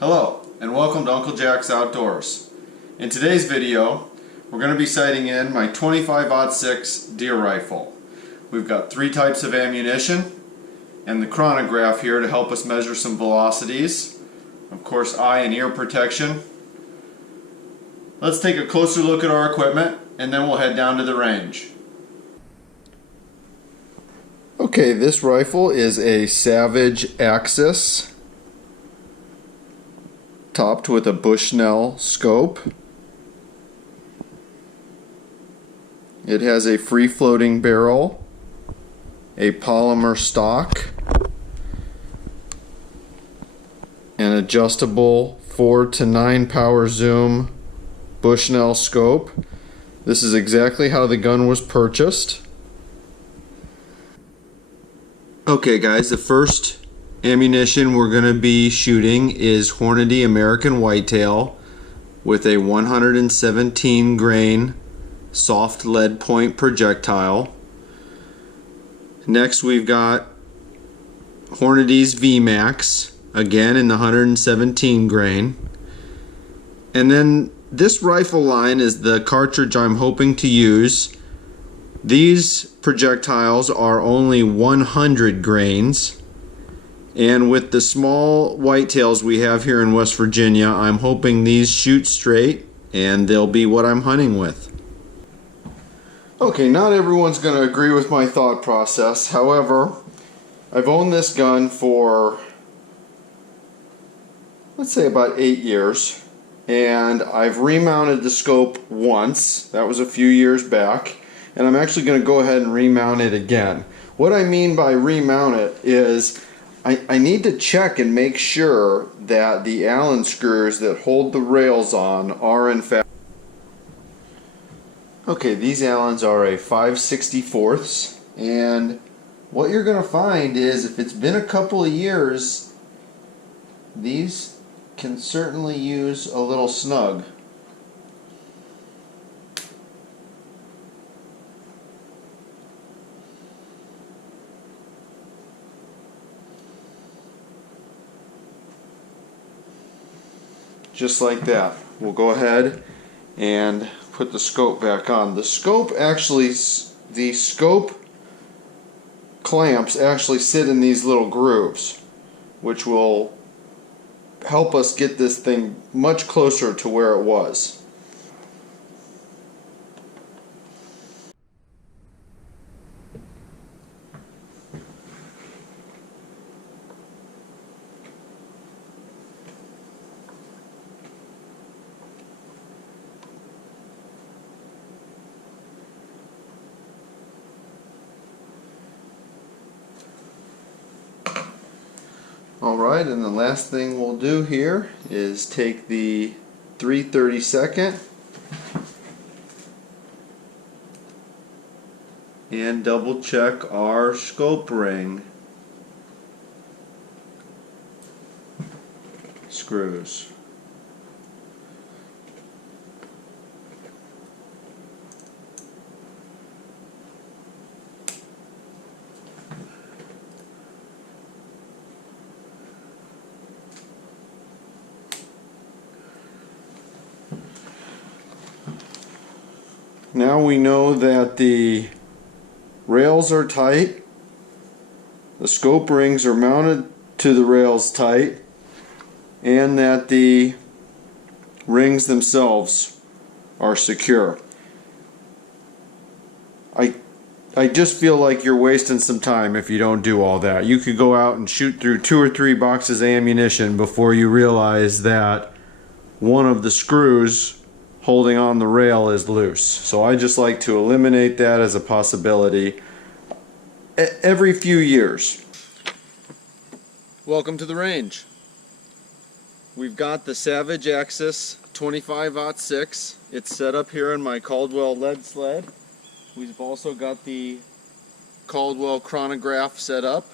Hello, and welcome to Uncle Jack's Outdoors. In today's video, we're going to be sighting in my 25-06 deer rifle. We've got three types of ammunition and the chronograph here to help us measure some velocities. Of course, eye and ear protection. Let's take a closer look at our equipment and then we'll head down to the range. Okay, this rifle is a Savage Axis, topped with a Bushnell scope. It has a free-floating barrel, a polymer stock, an adjustable 4 to 9 power zoom Bushnell scope. This is exactly how the gun was purchased. Okay guys, the first ammunition we're going to be shooting is Hornady American Whitetail with a 117 grain soft lead point projectile. Next we've got Hornady's VMAX, again in the 117 grain. And then this rifle line is the cartridge I'm hoping to use. These projectiles are only 100 grains. And with the small whitetails we have here in West Virginia, I'm hoping these shoot straight and they'll be what I'm hunting with. Okay, not everyone's going to agree with my thought process. However, I've owned this gun for, let's say, about 8 years. And I've remounted the scope once. That was a few years back. And I'm actually going to go ahead and remount it again. What I mean by remount it is I need to check and make sure that the Allen screws that hold the rails on are in fact. Okay, these Allens are a 5/64, and what you're going to find is if it's been a couple of years, these can certainly use a little snug. Just like that. We'll go ahead and put the scope back on. The scope clamps actually sit in these little grooves, which will help us get this thing much closer to where it was. Alright, and the last thing we'll do here is take the 3/32 and double check our scope ring screws. Now we know that the rails are tight, the scope rings are mounted to the rails tight, and that the rings themselves are secure. I just feel like you're wasting some time if you don't do all that. You could go out and shoot through 2 or 3 boxes of ammunition before you realize that one of the screws holding on the rail is loose. So I just like to eliminate that as a possibility every few years. Welcome to the range. We've got the Savage Axis 25-06. It's set up here in my Caldwell lead sled. We've also got the Caldwell chronograph set up.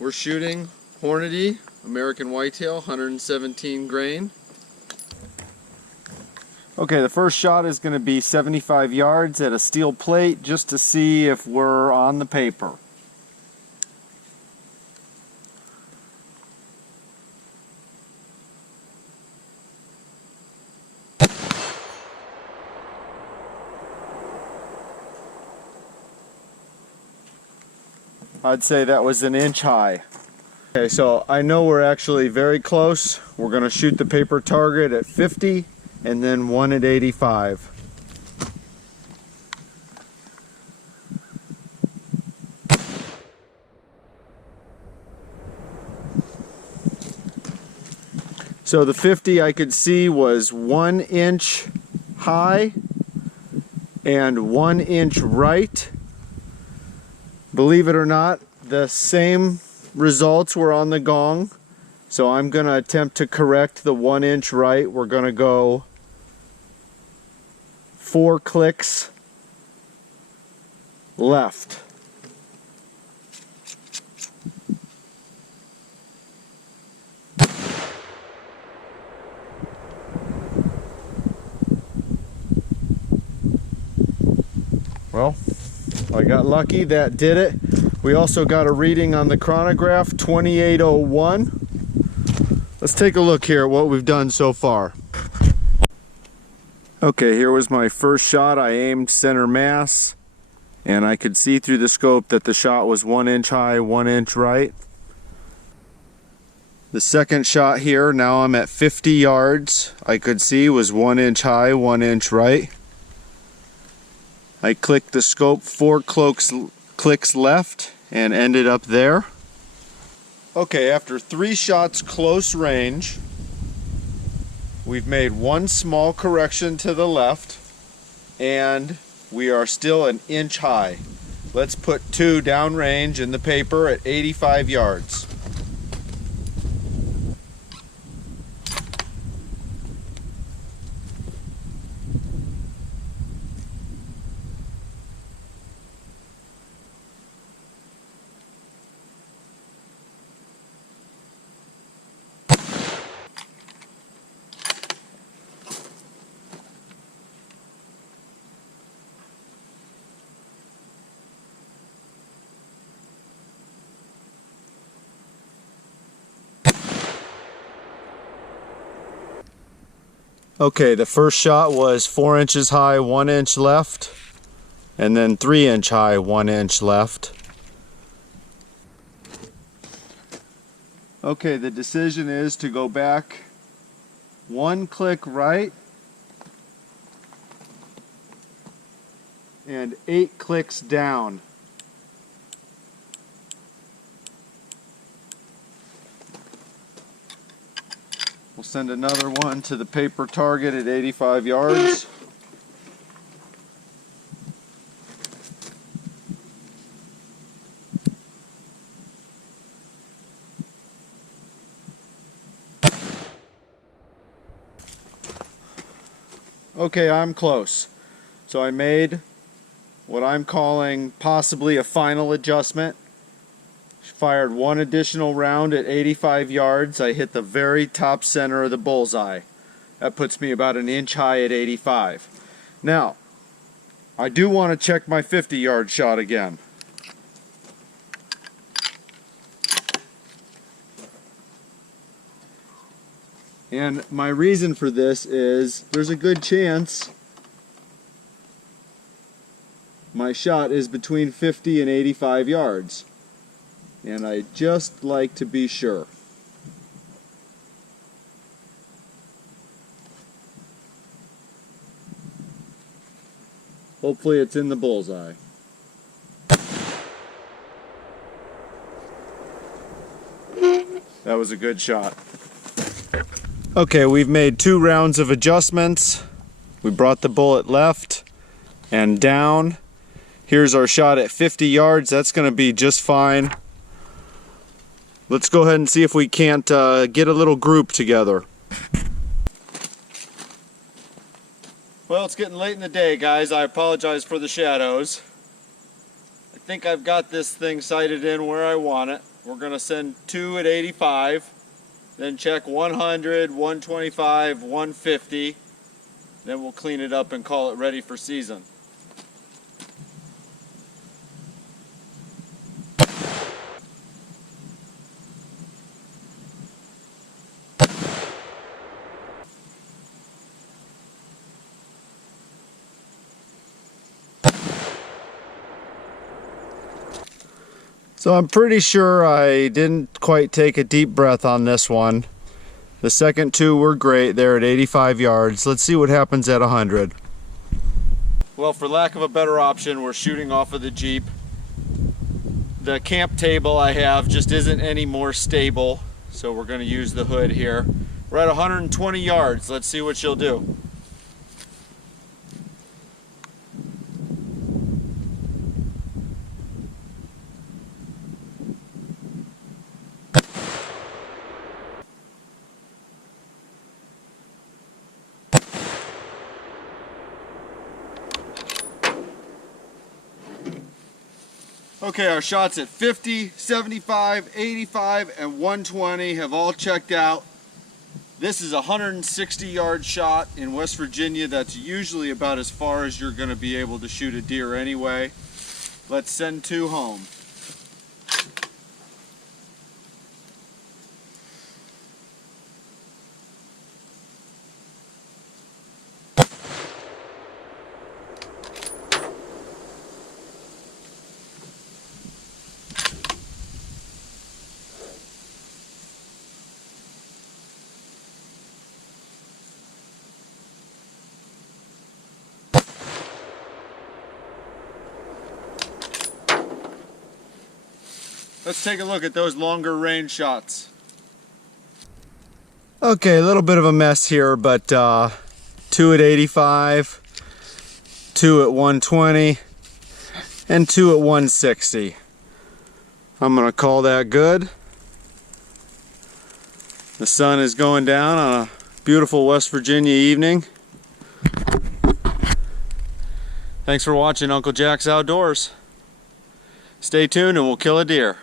We're shooting Hornady American Whitetail 117 grain. Okay, the first shot is going to be 75 yards at a steel plate just to see if we're on the paper. I'd say that was an inch high. Okay, so I know we're actually very close. We're going to shoot the paper target at 50 and then one at 85. So the 50 I could see was 1 inch high and 1 inch right. Believe it or not, the same results were on the gong. So I'm going to attempt to correct the 1 inch right. We're going to go 4 clicks left. Well, I got lucky, that did it. We also got a reading on the chronograph, 2801. Let's take a look here at what we've done so far. Okay, here was my first shot. I aimed center mass, and I could see through the scope that the shot was 1 inch high, 1 inch right. The second shot here, now I'm at 50 yards, I could see was 1 inch high, 1 inch right. I clicked the scope 4 clicks left and ended up there. Okay, after 3 shots close range, we've made 1 small correction to the left and we are still an inch high. Let's put 2 downrange in the paper at 85 yards. Okay, the first shot was 4 inches high, 1 inch left, and then 3 inch high, 1 inch left. Okay, the decision is to go back 1 click right and 8 clicks down. We'll send another one to the paper target at 85 yards. Okay, I'm close. So I made what I'm calling possibly a final adjustment. Fired 1 additional round at 85 yards. I hit the very top center of the bullseye. That puts me about an inch high at 85. Now, I do want to check my 50-yard shot again. And my reason for this is there's a good chance my shot is between 50 and 85 yards. And I just like to be sure. Hopefully it's in the bullseye. That was a good shot. Okay, we've made 2 rounds of adjustments. We brought the bullet left and down. Here's our shot at 50 yards. That's going to be just fine. Let's go ahead and see if we can't get a little group together. Well, it's getting late in the day, guys. I apologize for the shadows. I think I've got this thing sighted in where I want it. We're going to send 2 at 85, then check 100, 125, 150. Then we'll clean it up and call it ready for season. So I'm pretty sure I didn't quite take a deep breath on this one. The second two were great there at 85 yards. Let's see what happens at 100. Well, for lack of a better option, we're shooting off of the Jeep. The camp table I have just isn't any more stable, so we're going to use the hood here. We're at 120 yards. Let's see what she'll do. Okay, our shots at 50, 75, 85, and 120 have all checked out. This is a 160 yard shot in West Virginia. That's usually about as far as you're going to be able to shoot a deer anyway. Let's send two home. Let's take a look at those longer range shots. Okay, a little bit of a mess here, but 2 at 85, 2 at 120, and 2 at 160. I'm gonna call that good. The sun is going down on a beautiful West Virginia evening. Thanks for watching Uncle Jack's Outdoors. Stay tuned and we'll kill a deer.